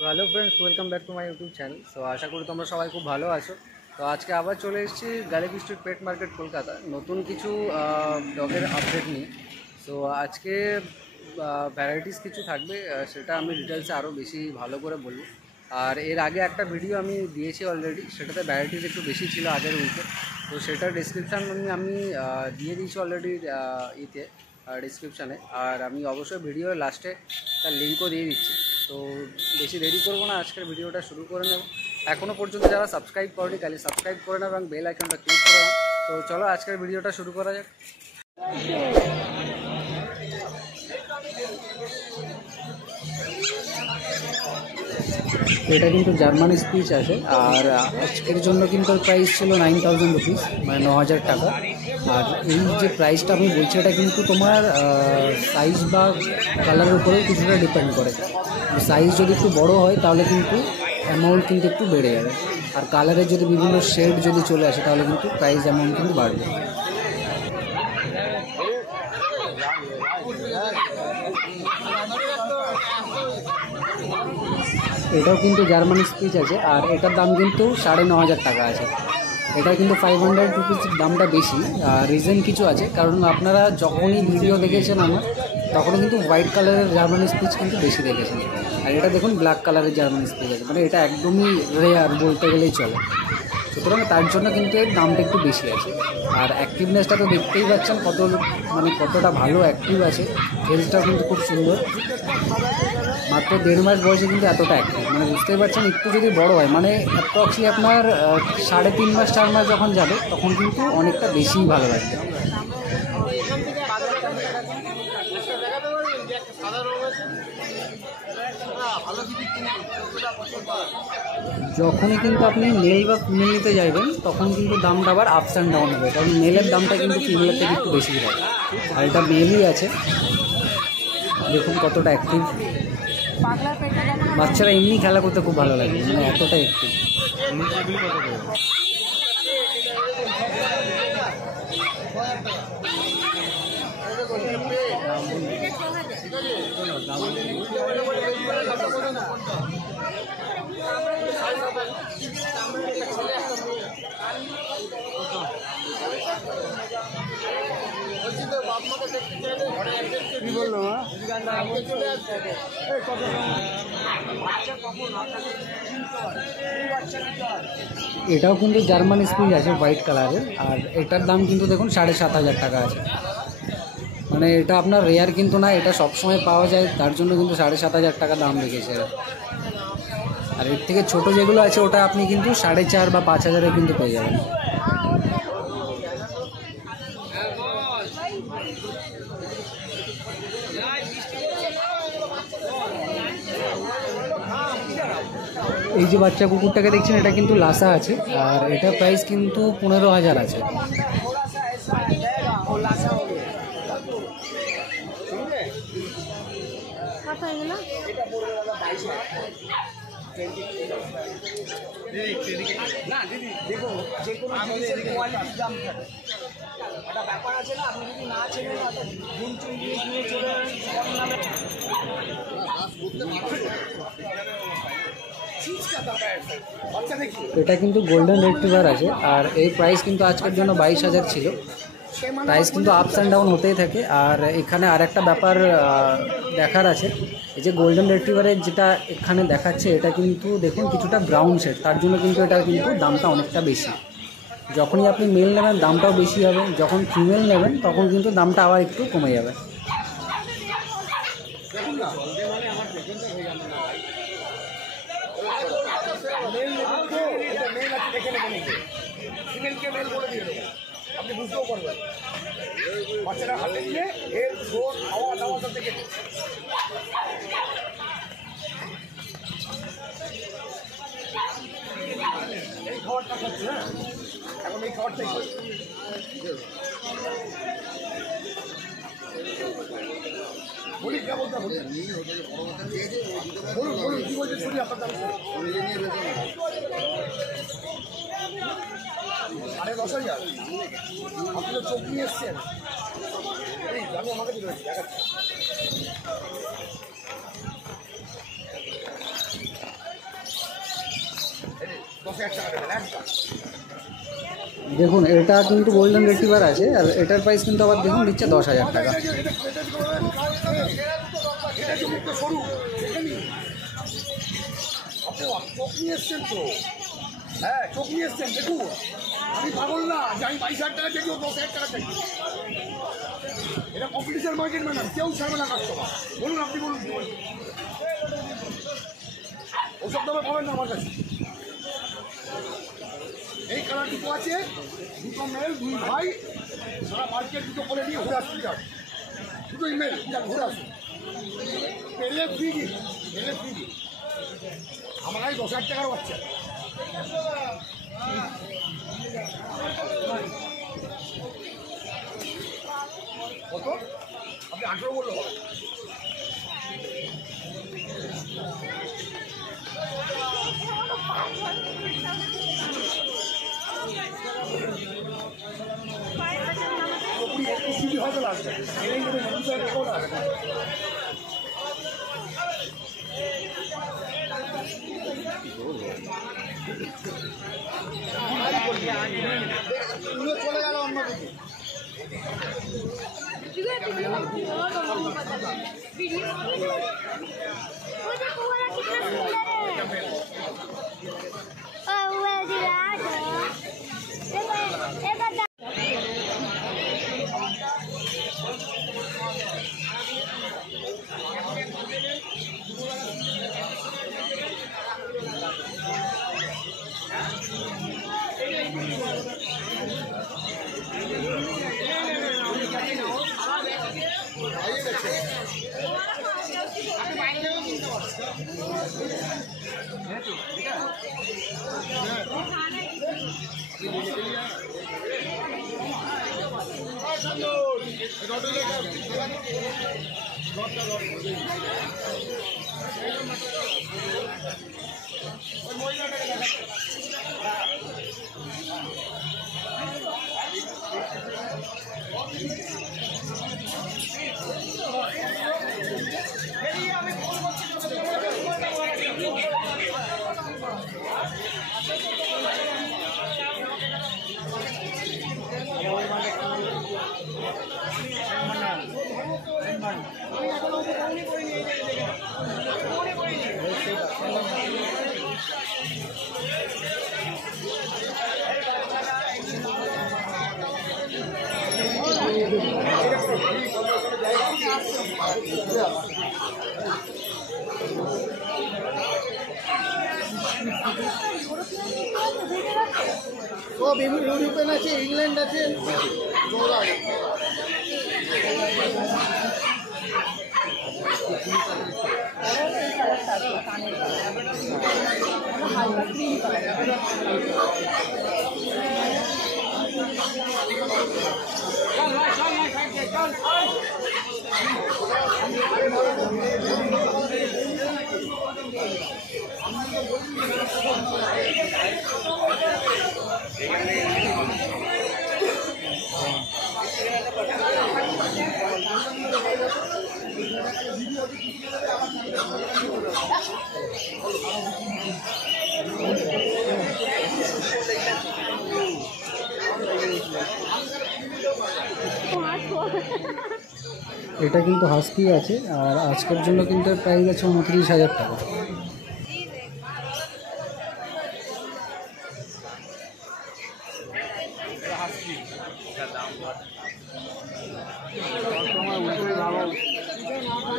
তো hello friends, welcome back to my YouTube channel. So আশা করি তোমরা সবাই খুব ভালো আছো। তো আজকে আবার চলে এসেছি Ghalib street pet market Kolkata নতুন কিছু ডগের আপডেট নিয়ে। সো আজকে ভ্যারাইটিস কিছু থাকবে, সেটা আমি ডিটেলসে আরও বেশি ভালো করে বলবো। আর এর আগে একটা ভিডিও আমি দিয়েছি অলরেডি, সেটাতে ভ্যারাইটিস একটু বেশি ছিল আগের উইকে। তো সেটার ডিসক্রিপশান আমি দিয়ে দিয়েছি অলরেডি ডিসক্রিপশানে। আর আমি অবশ্যই ভিডিওর লাস্টে তার লিঙ্কও দিয়ে দিচ্ছি। তো বেশি দেরি করবো না, আজকের ভিডিওটা শুরু করে নেব। এখনও পর্যন্ত যারা সাবস্ক্রাইব করেনি তাহলে সাবস্ক্রাইব করে নেব এবং বেল আইকনটা ক্লিক করে নাও। তো চলো আজকের ভিডিওটা শুরু করা যাক। এটা কিন্তু জার্মান স্পিচ আছে, আর আজকের জন্য কিন্তু প্রাইস ছিল 9000 রুপিস, মানে 9000 টাকা। আর এই যে প্রাইসটা আমি বলছি, এটা কিন্তু তোমার সাইজ বা কালারের উপরেও কিছুটা ডিপেন্ড করে। সাইজ যদি একটু বড় হয় তাহলে কিন্তু অ্যামাউন্ট কিন্তু একটু বেড়ে যাবে, আর কালারের যদি বিভিন্ন শেড যদি চলে আসে তাহলে কিন্তু প্রাইস অ্যামাউন্ট কিন্তু বাড়বে। এটাও কিন্তু জার্মান স্পিচ আছে, আর এটার দাম কিন্তু 9500 টাকা আছে। এটা কিন্তু 500 রুপিস দামটা বেশি। রিজন কিছু আছে, কারণ আপনারা যখনই ভিডিও দেখেছেন আমার, তখনও কিন্তু হোয়াইট কালারের জার্মান স্পিচ কিন্তু বেশি দেখেছেন। আর এটা দেখুন ব্ল্যাক কালারের জার্মান স্পিচ আছে, মানে এটা একদমই রেয়ার বলতে গেলেই চলে। সুতরাং তার জন্য কিন্তু এর দামটা একটু বেশি আছে। আর অ্যাক্টিভনেসটা তো দেখতেই পাচ্ছেন কতটা ভালো অ্যাক্টিভ আছে। হেলথটাও কিন্তু খুব সুন্দর। মাত্র 1.5 মাস বয়সে কিন্তু এতটা অ্যাক্টিভ, মানে বুঝতেই পারছেন। একটু যদি বড় হয়, মানে অ্যাপ্রক্সলি আপনার 3.5 মাস 4 মাস যখন যাবে, তখন কিন্তু অনেকটা বেশিই ভালো লাগবে। যখনই কিন্তু আপনি মেল বা ফিমেল নিতে যাবেন, তখন কিন্তু দামটা আবার আপস অ্যান্ড ডাউন হবে, কারণ মেলের দামটা কিন্তু ফিমেলের থেকে একটু বেশি হয়। আর এটা মেলই আছে, দেখুন কতটা অ্যাক্টিভ। বাচ্চারা এমনি খেলা করতে খুব ভালো লাগে, মানে এতটা অ্যাক্টিভ। এটাও কিন্তু জার্মান স্পিচ আছে হোয়াইট কালারের, আর এটার দাম কিন্তু দেখুন 7500 টাকা আছে। মানে এটা আপনার রেয়ার কিন্তু না, এটা সবসময় পাওয়া যায়, তার জন্য কিন্তু 7500 টাকা দাম রেখেছে। আর এর থেকে ছোট যেগুলো আছে, ওটা আপনি কিন্তু 4.5 বা 5000 কিন্তু পেয়ে যাবেন। এই যে বাচ্চা কুকুরটাকে দেখছেন, এটা কিন্তু লাসা আছে, আর এটা প্রাইস কিন্তু 15000 আছে। এটা কিন্তু গোল্ডেন রিট্রিভার আছে, আর এই প্রাইস কিন্তু আজকের জন্য 22000 ছিল। প্রাইস কিন্তু আপস অ্যান্ড ডাউন হতেই থাকে। আর এখানে আর একটা ব্যাপার দেখার আছে, এই যে গোল্ডেন রিট্রিভারের যেটা এখানে দেখাচ্ছে, এটা কিন্তু দেখুন কিছুটা ব্রাউন শেড, তার জন্য কিন্তু এটা কিন্তু দামটা অনেকটা বেশি। যখনই আপনি মেল নেবেন দামটাও বেশি হবে, যখন ফিমেল নেবেন তখন কিন্তু দামটা আবার একটু কমে যাবে। আপনি বুঝতেও পারবেন, বাচ্চারা হাতে নিয়ে এর জোর খাওয়া দাওয়াটা দেখে এই খাবারটা খাচ্ছে। হ্যাঁ, এখন এই খাবারটাই বলি, কেমনটা বলুন বলুন বলুন কি বলছেন শুনি আপনার। 10,500 আপনি তো চোখ নিয়ে এসছেন। আমি আমাকে দেখাচ্ছি। 10,000 টাকা দেবেন একদম। দেখুন এটা কিন্তু গোল্ডেন রিট্রিভার আছে, আর এটার প্রাইস কিন্তু আবার দেখুন দিচ্ছে 10,000 টাকা। এটা যে মুখটা সরু দেখেনি আপনি চোখ নিয়ে এসছেন তো, হ্যাঁ চোখ নিয়ে এসছেন দেখুন। আমি পাগল না যে আমি 22,000 টাকা চাইছি, 10,000 টাকা চাইছি। এটা কম্পিটিশন মার্কেট ম্যাডাম, কেউ ছাড়বে না কাস্টমার। বলুন আপনি বলুন কি বলছেন, ওসব দামে পাবেন না আমার কাছে। এই কালার দুটো আছে, দুটো মেল, 2 ভাই, সারা মার্কেট দুটো করে নিয়ে ঘুরে আসতে যাবে, দুটোই মেল, যান ঘুরে আসুন। পেলে ফ্রি গিফট, পেলে ফ্রি গিফট। আমার কাছে 10,000 টাকার বাচ্চা। কত? আপনি 18 বললো হবে। হয়তো লাগবে চলে গেল অন্যদিকে। সব ইউরোপিয়ান আছে, ইংল্যান্ড আছে। এটা কিন্তু হাস্কি আছে, আর আজকের জন্য কিন্তু প্রাইস আছে 29,000 টাকা।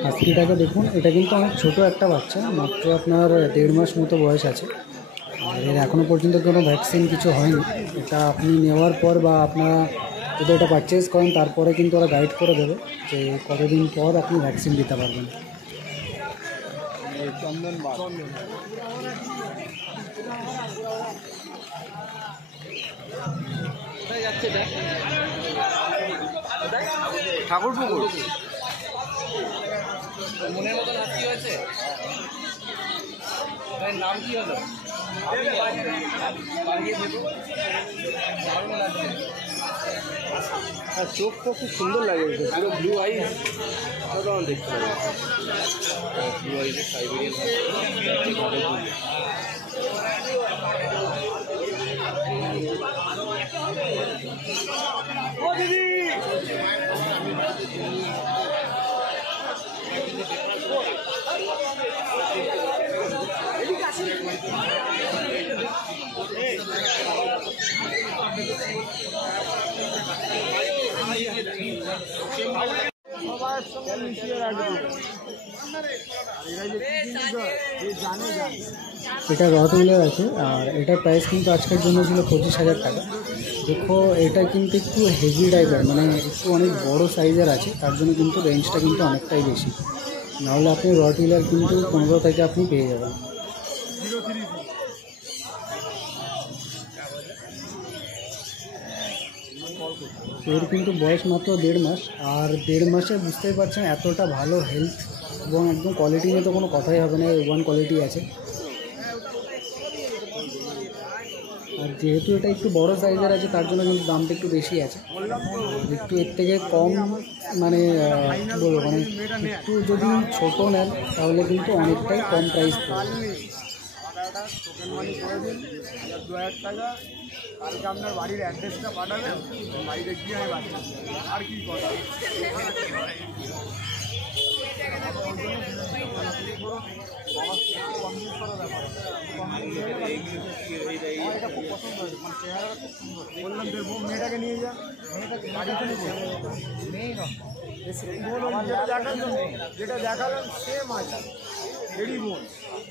হাস্কিটাকে দেখুন, এটা কিন্তু অনেক ছোট একটা বাচ্চা, মাত্র আপনার 1.5 মাস মতো বয়স আছে, আর এর এখনও পর্যন্ত কোনো ভ্যাকসিন কিছু হয়নি। এটা আপনি নেওয়ার পর বা আপনারা যদি এটা পারচেজ করেন তারপরে কিন্তু ওরা গাইড করে দেবে যে কতদিন পর আপনি ভ্যাকসিন দিতে পারবেন। ঠাকুর পুকুর মনের মতো নাচি হয়েছে, তাই নাম কি হলো? আর চোখটা খুব সুন্দর লাগে, পুরো ব্লু আইস, তখন দেখতে পাবে ব্লু আইসের সাইবেরিয়ান। এটা রট হুইলার আছে, আর এটার প্রাইস কিন্তু আজকের জন্য ছিল 25,000 টাকা। দেখো এটা কিন্তু একটু হেভি টাইপের, মানে একটু অনেক বড় সাইজের আছে, তার জন্য কিন্তু রেঞ্জটা কিন্তু অনেকটাই বেশি। নাহলে আপনি রট হুইলার কিন্তু 15 থেকে আপনি পেয়ে যাবেন। এর কিন্তু বয়স মাত্র 1.5 মাস, আর 1.5 মাসে বুঝতেই পারছেন এতটা ভালো হেলথ এবং একদম কোয়ালিটি নিয়ে তো কোনো কথাই হবে না, ওয়ান কোয়ালিটি আছে। আর যেহেতু এটা একটু বড় সাইজের আছে তার জন্য কিন্তু দামটা একটু বেশি আছে। একটু এর থেকে কম মানে কী বলবো, মানে একটু যদি ছোট নেন তাহলে কিন্তু অনেকটাই কম প্রাইস পড়বে। টোকেন মানি করে দিন 2,000 টাকা, কালকে আপনার বাড়ির অ্যাড্রেসটা পাঠাবেন, বাড়িতে গিয়ে আমি বাড়ি আর কি করা। এটা খুব পছন্দ হয়েছে, মানে চেহারা খুব সুন্দর। বললাম দেখবো মেয়েটাকে নিয়ে যান, মেয়েটাকে বাড়িতে নেই না যেটা দেখালাম সেম আছে, হেভি বোন,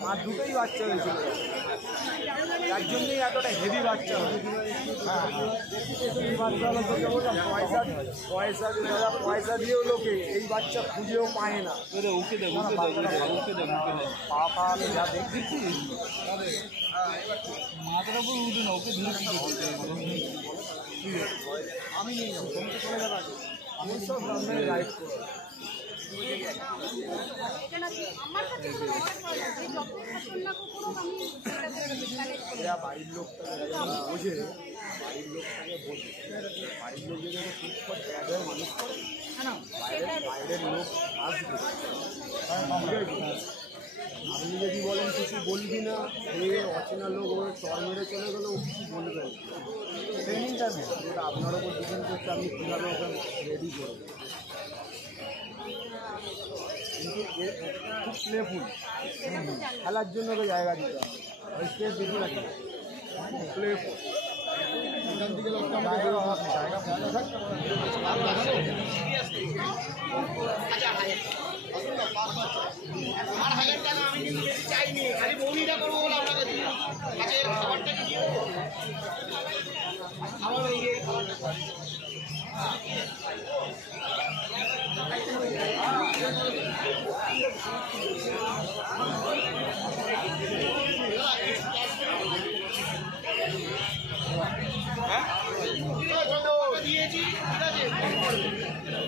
আর দুটোই বাচ্চা হয়েছিল, তার জন্যই এতটা হেভি বাচ্চা হয়। হ্যাঁ এই বাচ্চা হলো তোকে বললাম পয়সা দিয়েও লোকে এই বাচ্চা খুঁজেও পায় না। পা পা যা দেখছি মাথার উপর উঠে না, ওকে ধরে আমি নিয়ে যাবো, তুমি তো চলে যাবে আগে, আমি সব রান্নায় রাইড করবো। বাড়ির লোকটা বোঝে, বাড়ির লোকটাকে বোঝে, বাড়ির লোক যদি ঠিক করতে একবার মানুষ করে না, বাইরের লোক আসবে। আপনি যদি বলেন কিছু বলবি না, সে অচেনা লোক ওর চর মেরে চলে গেলে ও কিছু বলবে, ট্রেনিংটা নেই, যেটা আপনার ওপর ডিপেন্ড করছে আপনি কীভাবে ওকে রেডি করবেন। কিন্তু খুব প্লেফুল, খেলার জন্য তো জায়গা দিতে হবে, ওই স্পেস বেশি রাখি প্লেফুল। এখান থেকে লোকটা জায়গা দিয়েছি, ঠিক আছে,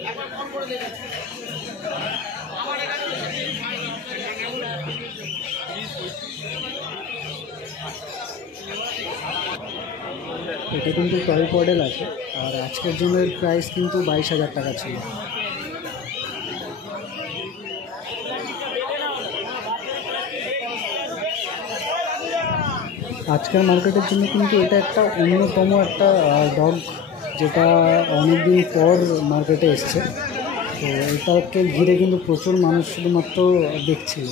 একবার ফোন করে দেখে আমার এখানে এটা কিন্তু টয় মডেল আছে, আর আজকের জন্য প্রাইস কিন্তু 22,000 টাকা ছিল। আজকের মার্কেটের জন্য কিন্তু এটা একটা অন্যতম একটা ডগ, যেটা অনেকদিন পর মার্কেটে এসছে। তো এটাকে ঘিরে কিন্তু প্রচুর মানুষ শুধুমাত্র দেখছিল।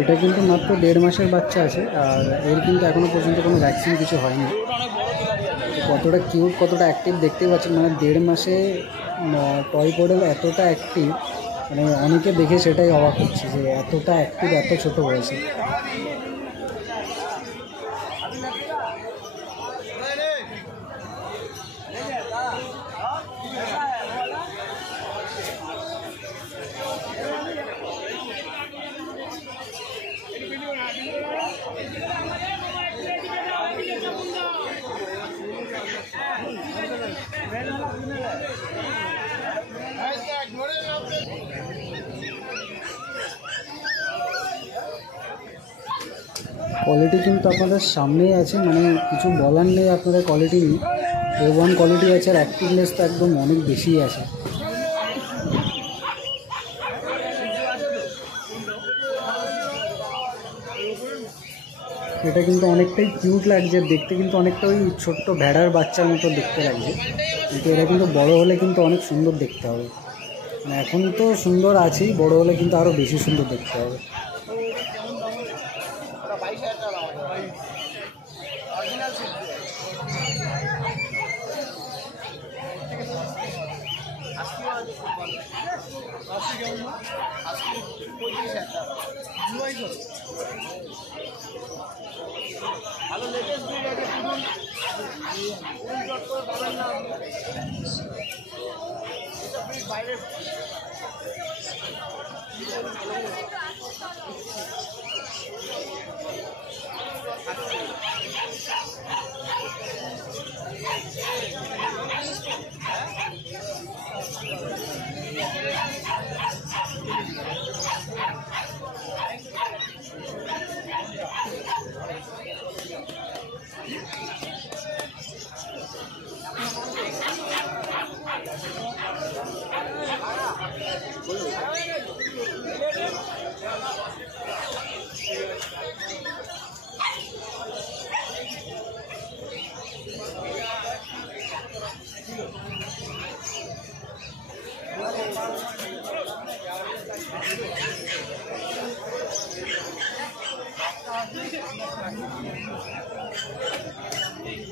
এটা কিন্তু মাত্র 1.5 মাসের বাচ্চা আছে, আর এর কিন্তু এখনও পর্যন্ত কোনো ভ্যাকসিন কিছু হয়নি। কতটা কিউট, কতটা অ্যাক্টিভ দেখতে পাচ্ছেন, মানে 1.5 মাসে টয় পডেল এতটা অ্যাক্টিভ, মানে অনেকে দেখে সেটাই অবাক হচ্ছে যে এতটা অ্যাক্টিভ এত ছোট বয়সে। কোয়ালিটি কিন্তু আপনাদের সামনেই আছে, মানে কিছু বলার নেই আপনাদের কোয়ালিটি নিয়ে। A1 কোয়ালিটি আছে, আর অ্যাক্টিভনেস তো একদম অনেক বেশি আছে। এটা কিন্তু অনেকটাই কিউট লাগছে দেখতে, কিন্তু অনেকটা ওই ছোট্ট ভেড়ার বাচ্চার মতো দেখতে লাগছে, কিন্তু এটা কিন্তু বড় হলে কিন্তু অনেক সুন্দর দেখতে হবে। মানে এখন তো সুন্দর আছেই, বড় হলে কিন্তু আরও বেশি সুন্দর দেখতে হবে। ভালো লেটেস্ট ব্রিড আছে শুনুন চট করে পাবেন না আপনি এটা ব্রিড বাইরের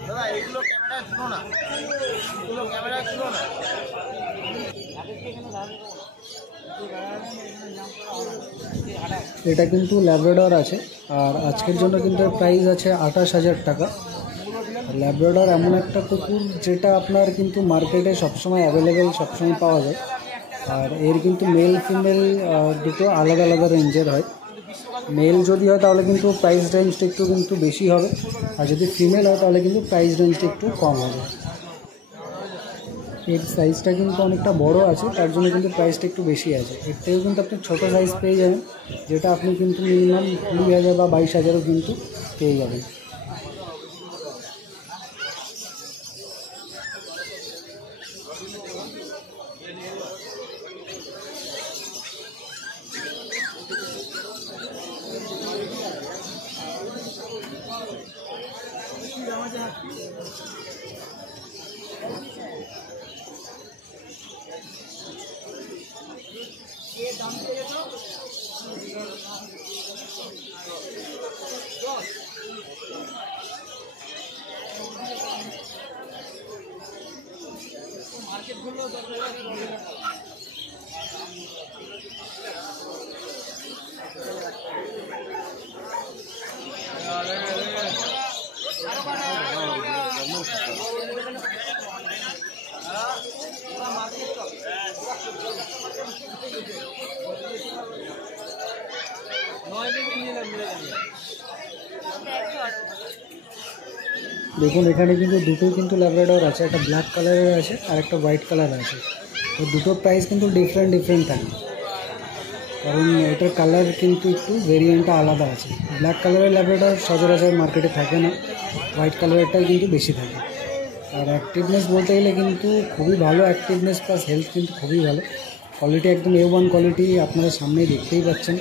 দাদা এগুলো ক্যামেরা ছিল না এগুলো ক্যামেরা ছিল না এটা কিন্তু ল্যাব্রাডর আছে আর আজকের জন্য কিন্তু প্রাইস আছে 28,000 টাকা। ল্যাব্রাডর এমন একটা কুকুর যেটা আপনার কিন্তু মার্কেটে সবসময় অ্যাভেলেবেল সবসময় পাওয়া যায় আর এর কিন্তু মেল ফিমেল দুটো আলাদা আলাদা রেঞ্জের হয়। মেল যদি হয় তাহলে কিন্তু প্রাইস রেঞ্জটা একটু কিন্তু বেশি হবে আর যদি ফিমেল হয় তাহলে কিন্তু প্রাইস রেঞ্জটা একটু কম হবে। এর সাইজটা কিন্তু অনেকটা বড় আছে তার জন্য কিন্তু প্রাইসটা একটু বেশি আছে। এর থেকেও কিন্তু আপনি ছোটো সাইজ পেয়ে যাবেন যেটা আপনি কিন্তু মিনিমাম 20,000 বা 22,000ও কিন্তু পেয়ে যাবেন। দেখুন এখানে কিন্তু দুটোই কিন্তু ল্যাব্রাডর আছে, একটা ব্ল্যাক কালারের আছে আর একটা হোয়াইট কালার আছে। তো দুটোর প্রাইস কিন্তু ডিফারেন্ট থাকে কারণ এটার কালার কিন্তু একটু ভেরিয়েন্টটা আলাদা আছে। ব্ল্যাক কালারের ল্যাব্রাডর সচরাচর মার্কেটে থাকে না, হোয়াইট কালারেরটাই কিন্তু বেশি থাকে। আর অ্যাক্টিভনেস বলতে গেলে কিন্তু খুবই ভালো, অ্যাক্টিভনেস প্লাস হেলথ কিন্তু খুবই ভালো। কোয়ালিটি একদম A1 কোয়ালিটি, আপনারা সামনেই দেখতেই পাচ্ছেন।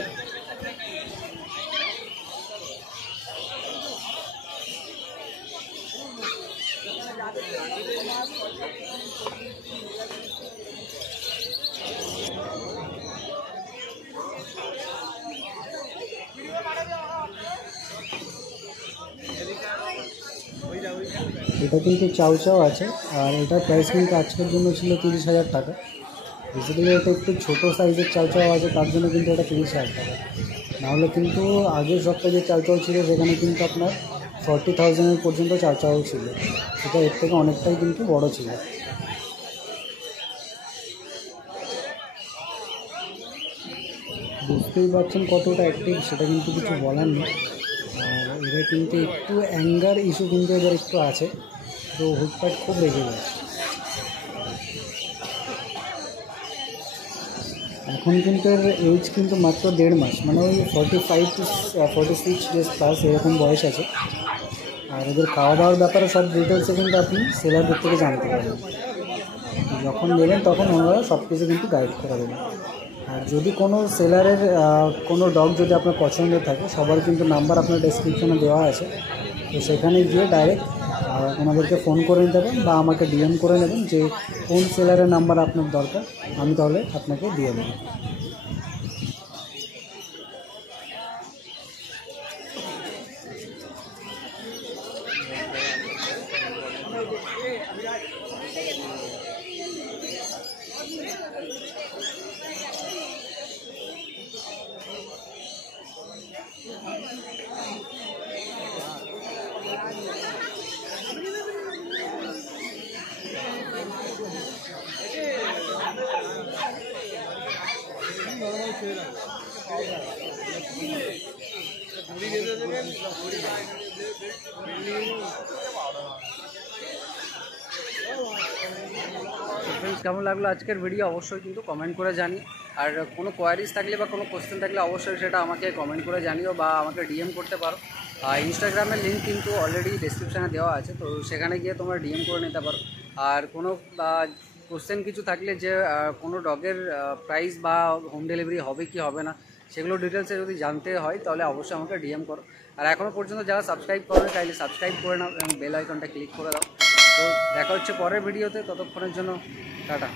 এটা কিন্তু চাউ চাউ আছে আর এটার প্রাইস কিন্তু আজকের জন্য ছিল 30,000 টাকা। বেসিক্যালি এটা একটু ছোটো সাইজের চাউ চাউ আছে তার জন্য কিন্তু এটা 30,000 টাকা। নাহলে কিন্তু আগের সপ্তাহে যে চাউ চাউ ছিল সেখানে কিন্তু আপনার 40,000 পর্যন্ত চাউ চাউ ছিল, সেটা এর থেকে অনেকটাই কিন্তু বড় ছিল। বুঝতেই পারছেন কতটা অ্যাক্টিভ, সেটা কিন্তু কিছু বলার নেই। আর এরা কিন্তু একটু অ্যাঙ্গার ইস্যু কিন্তু এবার একটু আছে, তো হুটপাট খুব রেগে যায়। এখন কিন্তু এর এজ কিন্তু মাত্র 1.5 মাস, মানে ওই 45 to 46 ডেজ প্লাস এরকম বয়স আছে। আর এদের খাওয়া দাওয়ার ব্যাপারে সব ডিটেলসে কিন্তু আপনি সেলারদের থেকে জানতে পারবেন। যখন নেবেন তখন ওনারা সব কিছু কিন্তু গাইড করে দেবেন। আর যদি কোনো সেলারের কোনো ডগ যদি আপনার পছন্দের থাকে, সবার কিন্তু নাম্বার আপনার ডেসক্রিপশনে দেওয়া আছে, তো সেখানে গিয়ে ডাইরেক্ট ওনাদেরকে ফোন করে নিতে পারেন বা আমাকে ডিএম করে নেবেন যে কোন সেলারের নাম্বার আপনার দরকার, আমি তাহলে আপনাকে দিয়ে দেবো। ফ্রেন্ডস, কেমন লাগলো আজকের ভিডিও অবশ্যই কিন্তু কমেন্ট করে জানি। আর কোনো কোয়ারিজ থাকলে বা কোনো কোশ্চেন থাকলে অবশ্যই সেটা আমাকে কমেন্ট করে জানিও বা আমাকে ডিএম করতে পারো। ইনস্টাগ্রামের লিঙ্ক কিন্তু অলরেডি ডেসক্রিপশানে দেওয়া আছে, তো সেখানে গিয়ে তোমরা ডিএম করে নিতে পারো। আর কোনো কোশ্চেন কিছু থাকলে যে কোনো ডগের প্রাইস বা হোম ডেলিভারি হবে কি হবে না সেগুলো ডিটেলসে যদি জানতে হয় তাহলে অবশ্যই আমাকে ডিএম করো। আর এখনও পর্যন্ত যারা সাবস্ক্রাইব করো চাইলে সাবস্ক্রাইব করে নাও এবং বেল আইকনটা ক্লিক করে দাও। তো দেখা হচ্ছে পরের ভিডিওতে, ততক্ষণের জন্য টাটা।